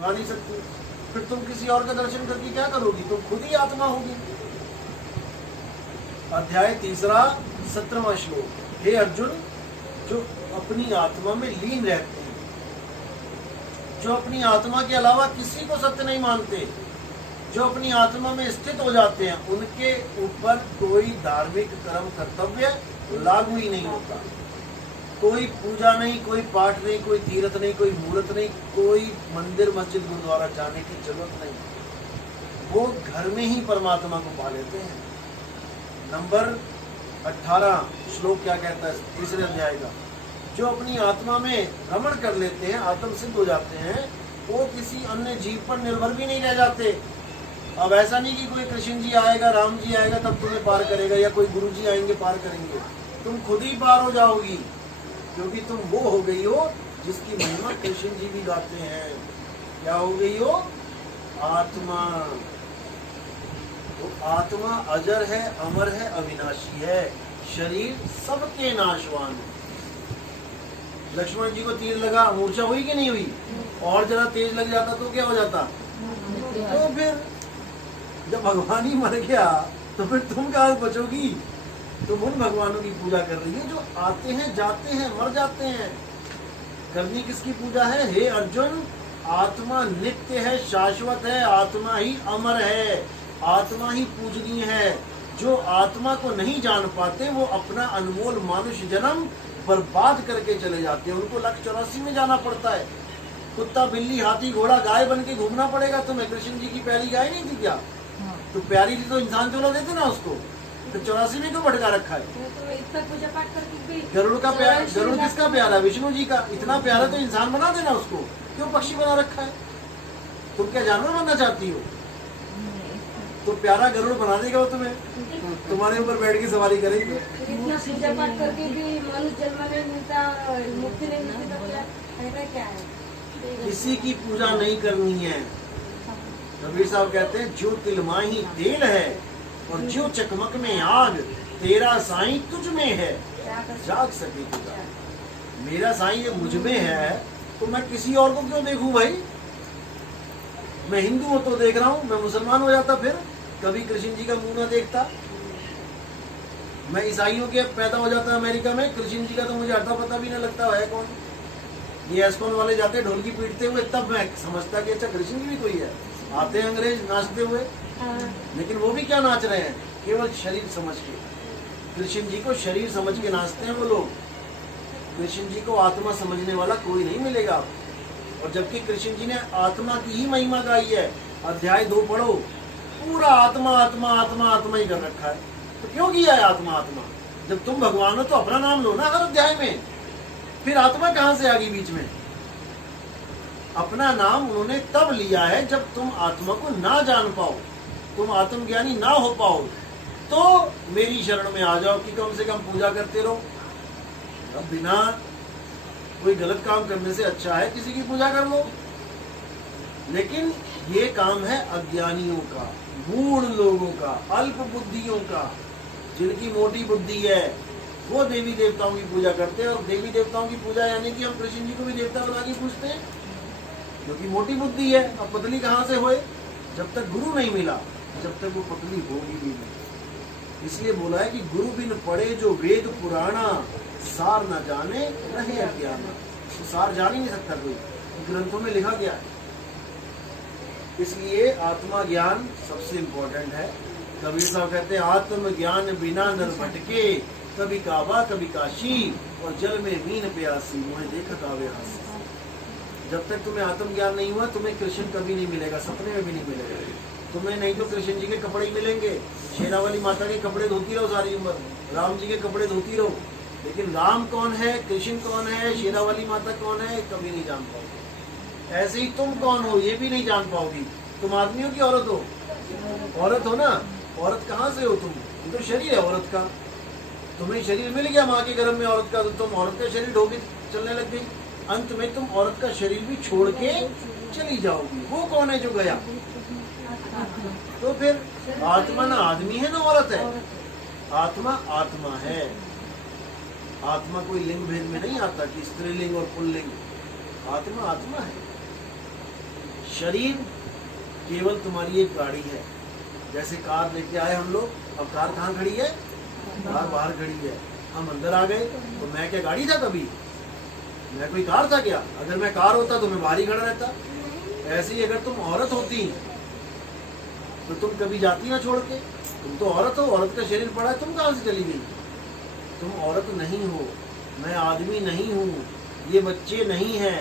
आ नहीं सकती। फिर तुम किसी और का दर्शन करके क्या करोगी? तुम खुद ही आत्मा होगी। अध्याय 3 17वां श्लोक। हे अर्जुन, जो अपनी आत्मा में लीन रहते हैं, जो अपनी आत्मा के अलावा किसी को सत्य नहीं मानते, जो अपनी आत्मा में स्थित हो जाते हैं, उनके ऊपर कोई धार्मिक कर्म कर्तव्य लागू ही नहीं होता। कोई पूजा नहीं, कोई पाठ नहीं, कोई तीर्थ नहीं, कोई मूर्त नहीं, कोई मंदिर मस्जिद गुरुद्वारा जाने की जरूरत नहीं। वो घर में ही परमात्मा को पा लेते हैं। नंबर 18 श्लोक क्या कहता है तीसरे अध्याय का? जो अपनी आत्मा में रमण कर लेते हैं, आत्म सिद्ध हो जाते हैं, वो किसी अन्य जीव पर निर्भर भी नहीं रह जाते। अब ऐसा नहीं कि कोई कृष्ण जी आएगा, राम जी आएगा तब तुम्हें पार करेगा, या कोई गुरु जी आएंगे पार करेंगे। तुम खुद ही पार हो जाओगी, क्योंकि तुम वो हो गई हो जिसकी महिमा कृष्ण जी भी गाते हैं। क्या हो गई हो? आत्मा। तो आत्मा अजर है, अमर है, अविनाशी है। शरीर सबके नाशवान है। लक्ष्मण जी को तीर लगा, मूर्छा हुई कि नहीं हुई? और जरा तेज लग जाता तो क्या हो जाता? तो फिर जब भगवान ही मर गया तो फिर तुम कहाँ बचोगी? तुम उन भगवानों की पूजा कर रही हो जो आते हैं, जाते हैं, मर जाते हैं। करनी किसकी पूजा है? हे अर्जुन, आत्मा नित्य है, शाश्वत है, आत्मा ही अमर है, आत्मा ही पूजनीय है। जो आत्मा को नहीं जान पाते वो अपना अनमोल मानुष जन्म बर्बाद करके चले जाते हैं। उनको 184 में जाना पड़ता है। कुत्ता, बिल्ली, हाथी, घोड़ा, गाय बन के घूमना पड़ेगा तुम्हें। कृष्ण जी की प्यारी गाय नहीं थी क्या? तो प्यारी थी तो इंसान चोला देते ना उसको। तो 84 में क्यों भटका रखा है? तो इतना पूजा पाठ करके गरुड़ का प्यार, गरुड़ किसका प्यारा? विष्णु जी का। इतना प्यारा तो इंसान बना देना उसको, क्यों पक्षी बना रखा है? तुम क्या जानवर बनना चाहती हो? तो प्यारा गरुड़ बना देगा वो तुम्हें, तुम्हारे ऊपर बैठ के सवारी करेंगे। इतना पूजा पाठ करके भी मनुष्य जन्म नहीं मिलता, मुक्ति नहीं मिलती, तो फायदा क्या है? किसी की पूजा नहीं करनी है। कबीर साहब कहते हैं, जो तिलमाही तेल है और जो चकमक में आग, तेरा साईं तुझ में है, जाग सके तुझा। मेरा साईं ये मुझ में है तो मैं किसी और को क्यों देखूं भाई? मैं हिंदू हूं तो देख रहा हूं, मैं मुसलमान हो जाता फिर कभी कृष्ण जी का मुंह ना देखता। मैं ईसाइयों के पैदा हो जाता अमेरिका में, कृष्ण जी का तो मुझे अता पता भी ना लगता है कौन। ये एस्कॉन वाले जाते ढोलकी पीटते हुए, तब मैं समझता कि अच्छा कृष्ण जी भी कोई है। आते हैं अंग्रेज नाचते हुए, लेकिन वो भी क्या नाच रहे हैं? केवल शरीर समझ के। कृष्ण जी को शरीर समझ के नाचते हैं वो लोग। कृष्ण जी को आत्मा समझने वाला कोई नहीं मिलेगा। और जबकि कृष्ण जी ने आत्मा की ही महिमा गाई है। अध्याय 2 पढ़ो, पूरा आत्मा आत्मा आत्मा आत्मा ही कर रखा है। तो क्यों किया है आत्मा आत्मा? जब तुम भगवान हो तो अपना नाम लो ना हर अध्याय में। फिर आत्मा कहां से आ गई बीच में? अपना नाम उन्होंने तब लिया है जब तुम आत्मा को ना जान पाओ, तुम आत्मज्ञानी ना हो पाओ, तो मेरी शरण में आ जाओ कि कम से कम पूजा करते रहो। अब बिना कोई गलत काम करने से अच्छा है किसी की पूजा कर लो। लेकिन ये काम है अज्ञानियों का, मूढ़ लोगों का, अल्प बुद्धियों का। जिनकी मोटी बुद्धि है वो देवी देवताओं की पूजा करते हैं। और देवी देवताओं की पूजा यानी कि हम कृष्ण जी को भी देवता बना के पूछते हैं, क्योंकि मोटी बुद्धि है। अब पतली कहाँ से होए? जब तक गुरु नहीं मिला, जब तक वो पतली होगी भी नहीं। इसलिए बोला है कि गुरु बिन पढ़े जो वेद पुराना, सार न जाने रहे अज्ञाना। तो सार जान ही नहीं सकता कोई, ग्रंथों में लिखा गया है। इसलिए आत्मा ज्ञान सबसे इम्पोर्टेंट है। कबीर साहब कहते हैं, आत्म ज्ञान बिना नर भटके, कभी काबा कभी काशी, और जल में मीन प्यासी, मुझे देखत आवे हासी। जब तक तुम्हें आत्मज्ञान नहीं हुआ तुम्हें कृष्ण कभी नहीं मिलेगा, सपने में भी नहीं मिलेगा तुम्हें। नहीं तो कृष्ण जी के कपड़े ही मिलेंगे। शेरावाली माता के कपड़े धोती रहो सारी उम्र, राम जी के कपड़े धोती रहो, लेकिन राम कौन है, कृष्ण कौन है, शेरावाली माता कौन है, कभी नहीं जान पाओगे। ऐसे ही तुम कौन हो ये भी नहीं जान पाओगी। तुम आदमी हो कि औरत हो? औरत हो ना। औरत कहाँ से हो तुम? ये तो शरीर है औरत का। तुम्हें शरीर मिल गया माँ के गर्भ में औरत का, तो तुम औरत का शरीर ढो के चलने लग गई। अंत में तुम औरत का शरीर भी छोड़ के चली जाओगी। वो कौन है जो गया? तो फिर आत्मा ना आदमी है ना औरत है। आत्मा आत्मा है। आत्मा कोई लिंग भेद में नहीं आता कि स्त्रीलिंग और पुल्लिंग। आत्मा आत्मा है। शरीर केवल तुम्हारी एक गाड़ी है। जैसे कार लेके आए हम लोग, अब कार कहाँ खड़ी है? कार बाहर खड़ी है, हम अंदर आ गए। तो मैं क्या गाड़ी था कभी? मैं कोई कार था क्या? अगर मैं कार होता तो मैं बाहर ही खड़ा रहता। ऐसे ही अगर तुम औरत होती तो तुम कभी जाती ना छोड़ के? तुम तो औरत हो, औरत का शरीर पड़ा है, तुम कहाँ से चली गई? तुम औरत नहीं हो, मैं आदमी नहीं हूँ, ये बच्चे नहीं हैं,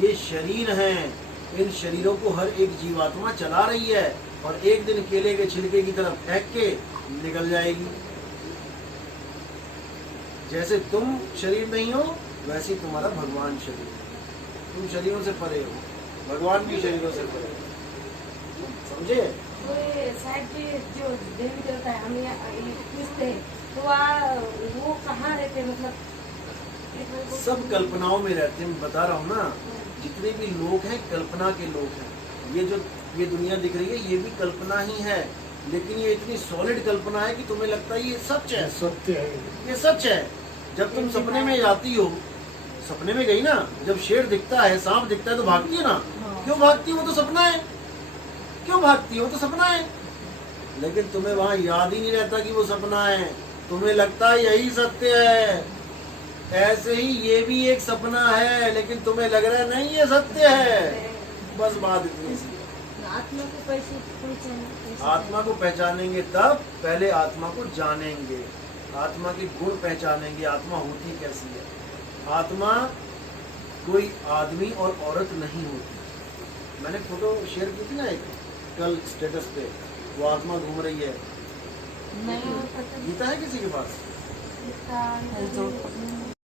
ये शरीर हैं। इन शरीरों को हर एक जीवात्मा चला रही है और एक दिन केले के छिलके की तरफ फेंक के निकल जाएगी। जैसे तुम शरीर नहीं हो वैसे ही तुम्हारा भगवान शरीर है। तुम शरीरों से परे हो, भगवान भी शरीरों से परे हो। समझे? तो ये शायद भी जो देवी देवता है, हम ये पूछते हैं तो वो कहाँ रहते हैं? मतलब सब कल्पनाओं में रहते हैं। मैं बता रहा हूँ ना, जितने भी लोग हैं कल्पना के लोग हैं। ये जो ये दुनिया दिख रही है ये भी कल्पना ही है, लेकिन ये इतनी सॉलिड कल्पना है कि तुम्हें लगता है ये सच है। सत्य है। ये सच है। जब तुम सपने में जाती हो, सपने में गई ना, जब शेर दिखता है, सांप दिखता है तो भागती है ना? क्यों भागती हो? वो तो सपना है। क्यों भागती हो? तो सपना है। लेकिन तुम्हें वहां याद ही नहीं रहता कि वो सपना है, तुम्हें लगता है यही सत्य है। ऐसे ही ये भी एक सपना है, लेकिन तुम्हें लग रहा है नहीं ये सत्य है। बस बात इतनी सी। आत्मा को पहचानेंगे। आत्मा को पहचानेंगे तब, पहले आत्मा को जानेंगे, आत्मा के गुण पहचानेंगे, आत्मा होती कैसी है। आत्मा कोई आदमी और औरत नहीं होती। मैंने फोटो शेयर की थी ना एक कल स्टेटस पे, वो आत्मा घूम रही है। नहीं, गीता है किसी के पास? पता नहीं।